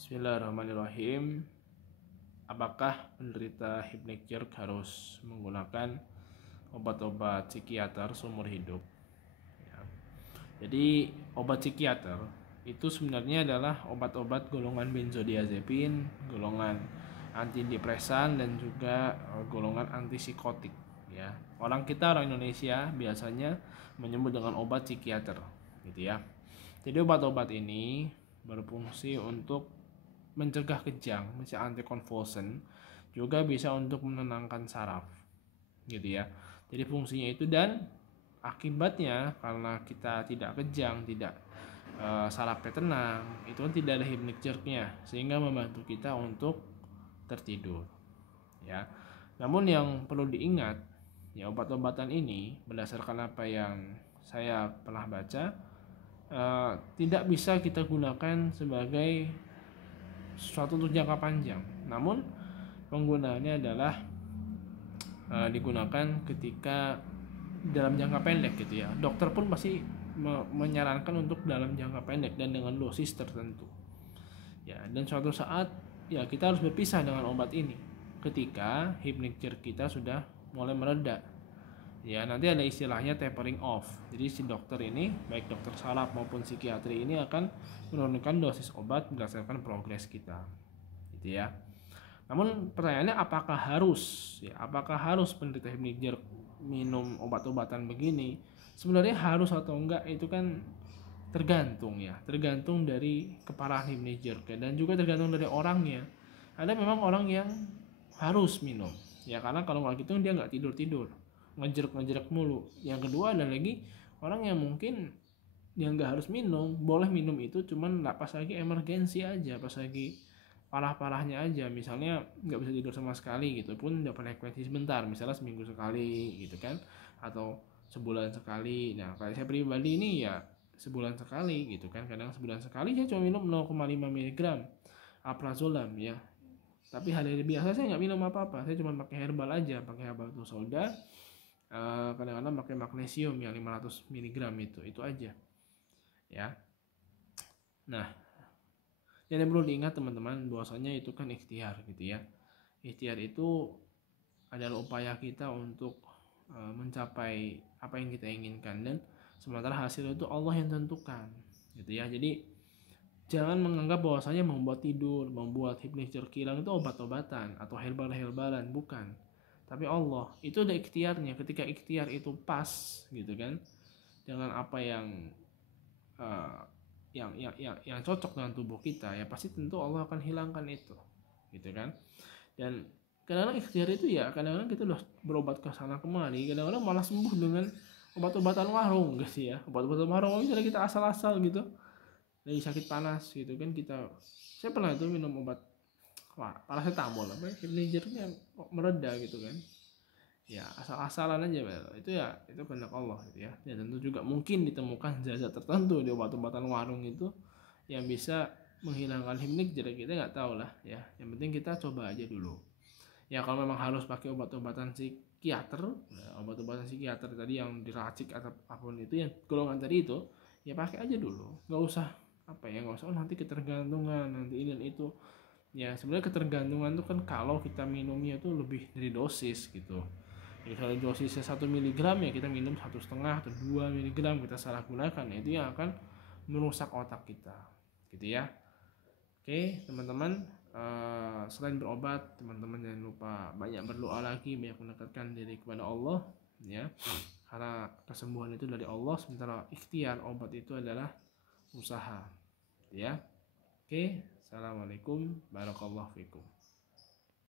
Bismillahirrahmanirrahim. Apakah penderita hypnic jerk harus menggunakan obat-obat psikiater seumur hidup? Ya. Jadi obat psikiater itu sebenarnya adalah obat-obat golongan benzodiazepin, golongan antidepresan, dan juga golongan antipsikotik. Ya, orang Indonesia biasanya menyebut dengan obat psikiater, gitu ya. Jadi obat-obat ini berfungsi untuk mencegah kejang, misalnya antikonvulsan, juga bisa untuk menenangkan saraf, gitu ya. Jadi fungsinya itu, dan akibatnya karena kita tidak kejang, tidak sarafnya tenang, itu kan tidak ada hypnic jerknya, sehingga membantu kita untuk tertidur, ya. Namun yang perlu diingat, ya, obat-obatan ini berdasarkan apa yang saya pernah baca, tidak bisa kita gunakan sebagai sesuatu untuk jangka panjang. Namun penggunaannya adalah digunakan ketika dalam jangka pendek, gitu ya. Dokter pun pasti menyarankan untuk dalam jangka pendek dan dengan dosis tertentu. Ya, dan suatu saat ya kita harus berpisah dengan obat ini ketika hypnic jerk kita sudah mulai mereda. Ya, nanti ada istilahnya tapering off. Jadi si dokter ini, baik dokter saraf maupun psikiatri, ini akan menurunkan dosis obat berdasarkan progres kita, gitu ya. Namun pertanyaannya, apakah harus penderita hypnic jerk minum obat-obatan begini? Sebenarnya harus atau enggak itu kan tergantung dari keparahan hypnic jerk, ya, dan juga tergantung dari orangnya. Ada memang orang yang harus minum, ya, karena kalau nggak gitu dia nggak tidur, ngejerek mulu. Yang kedua ada lagi orang yang mungkin yang nggak harus minum, boleh minum itu cuman nggak pas lagi emergensi aja, pas lagi parah-parahnya aja, misalnya nggak bisa tidur sama sekali, gitu pun udah frekuensi sebentar, misalnya seminggu sekali, gitu kan, atau sebulan sekali. Nah, kalau saya pribadi ini ya sebulan sekali, gitu kan, kadang sebulan sekali saya cuma minum 0,5 mg alprazolam, ya. Tapi hari biasa saya nggak minum apa-apa, saya cuma pakai herbal aja, pakai herbal tuh soda, kadang-kadang pakai magnesium yang 500 mg itu aja, ya. Nah, yang perlu diingat teman-teman, bahwasanya itu kan ikhtiar, gitu ya. Ikhtiar itu adalah upaya kita untuk mencapai apa yang kita inginkan, dan sementara hasil itu Allah yang tentukan, gitu ya. Jadi jangan menganggap bahwasanya membuat tidur, membuat hypnic jerk hilang itu obat-obatan atau herbal-herbalan, bukan. Tapi Allah itu ada ikhtiarnya. Ketika ikhtiar itu pas, gitu kan, dengan apa uh, yang cocok dengan tubuh kita, ya pasti tentu Allah akan hilangkan itu, gitu kan. Dan kadang-kadang ikhtiar itu ya, kadang-kadang kita udah berobat ke sana kemari, kadang-kadang malah sembuh dengan obat-obatan warung, gitu ya. Obat-obatan warung misalnya kita asal-asal gitu, lagi sakit panas, gitu kan, saya pernah itu minum obat paracetamol, apa hypnic jerknya kok mereda, gitu kan. Ya asal-asalan aja, itu ya itu kehendak Allah, gitu ya. Dan tentu juga mungkin ditemukan zat-zat tertentu di obat-obatan warung itu yang bisa menghilangkan hypnic jerk, kita nggak tahu lah, ya. Yang penting kita coba aja dulu. Ya kalau memang harus pakai obat-obatan psikiater, obat-obatan psikiater tadi yang diracik atau apapun itu, yang golongan tadi itu, ya pakai aja dulu, nggak usah nanti ketergantungan, nanti ini dan itu. Ya sebenarnya ketergantungan itu kan kalau kita minumnya tuh lebih dari dosis, gitu. Ya, kalau dosisnya 1 mg, ya kita minum 1,5 atau 2 mg, kita salah gunakan, ya itu yang akan merusak otak kita, gitu ya. Oke teman-teman, selain berobat, teman-teman jangan lupa banyak berdoa lagi, banyak mendekatkan diri kepada Allah, ya, karena kesembuhan itu dari Allah, sementara ikhtiar obat itu adalah usaha, ya. Oke, assalamualaikum, barakallahu fikum.